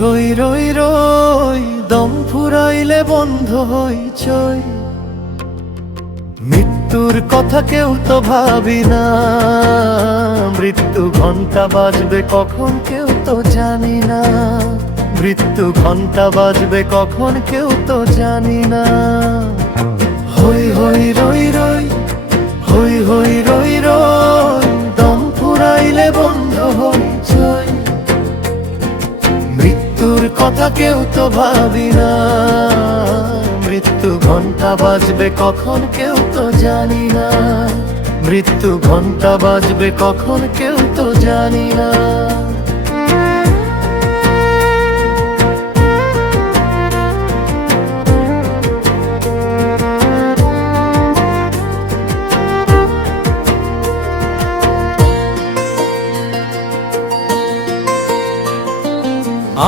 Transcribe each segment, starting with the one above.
হই রই রই দম ফুরাইলে বন্ধ হইচই। মৃত্যুর কথা কেউ তো ভাবি না, মৃত্যু ঘন্টা বাজবে কখন কেউ তো জানি না। মৃত্যু ঘন্টা বাজবে কখন কেউ তো জানি না। হই হই রই রই হই হই রই রই দম ফুরাইলে বন্ধ হইচই। মৃত্যুর কথা কেউ তো ভাবি না, মৃত্যু ঘন্টা বাজবে কখন কেউ তো জানি না। মৃত্যু ঘন্টা বাজবে কখন কেউ তো জানি না।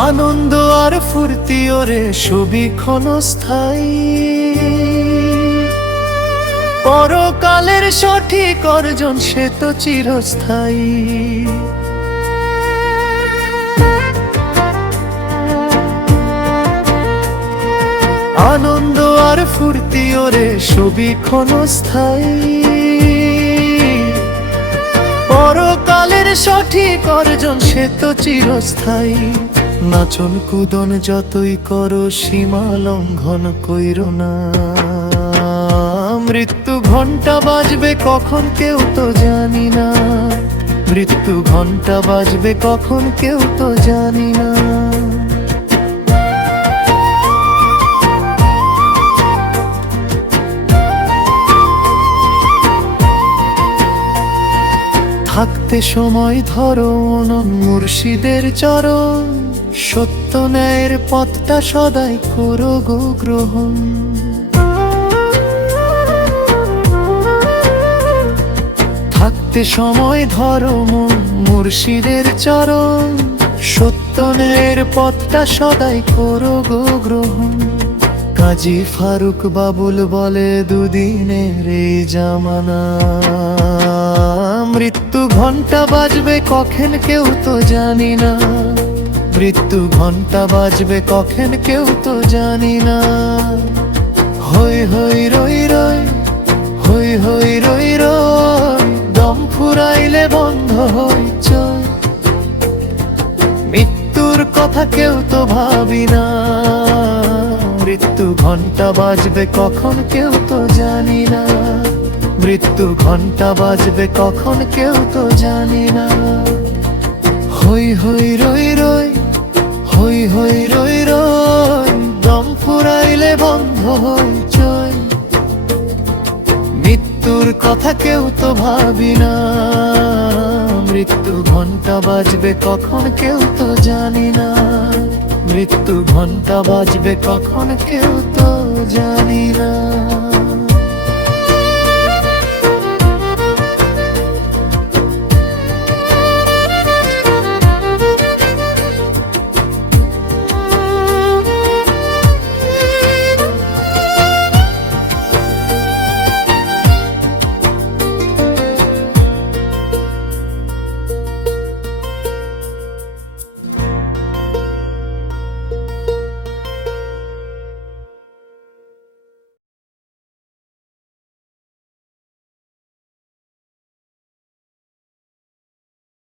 আনন্দ আর ফুর্তি ওরে সবই ক্ষণস্থায়ী, পরকালের সঠিক অর্জন সে তো চিরস্থায়ী। আনন্দ আর ফুর্তি ওরে সবই ক্ষণস্থায়ী, পরকালের সঠিক অর্জন সে তো চিরস্থায়ী। নাচন কুদন যতই করো সীমা লঙ্ঘন কইরো না। মৃত্যু ঘন্টা বাজবে কখন কেউ তো জানি না। মৃত্যু ঘন্টা বাজবে কখন কেউ তো জানি না। থাকতে সময় ধরো অনন মুর্শিদের চরণ, সত্য ন্যায়ের পথটা সদাই করো গো গ্রহণ। থাকতে সময় ধরো মন মুর্শিদের চরণ, সত্য ন্যায়ের পথটা সদাই করো গো গ্রহণ। কাজী ফারুক বাবুল বলে দুদিনের এই জামানা, মৃত্যু ঘন্টা বাজবে কখন কেউ তো জানি না। মৃত্যু ঘন্টা বাজবে কখন কেউ তো জানি না। হই হই রই রই হই হই রই রই দম ফুরাইলে বন্ধ হইচই। মৃত্যুর কথা কেউ তো ভাবি না, মৃত্যু ঘন্টা বাজবে কখন কেউ তো জানি না। মৃত্যু ঘন্টা বাজবে কখন কেউ তো জানি না। হই হই রই রই হই হই রই রই দম ফুরাইলে বন্ধ হইচই। মৃত্যুর কথা কেউ তো ভাবি না, মৃত্যু ঘন্টা বাজবে কখন কেউ তো জানি না। মৃত্যু ঘন্টা বাজবে কখন কেউ তো জানি না।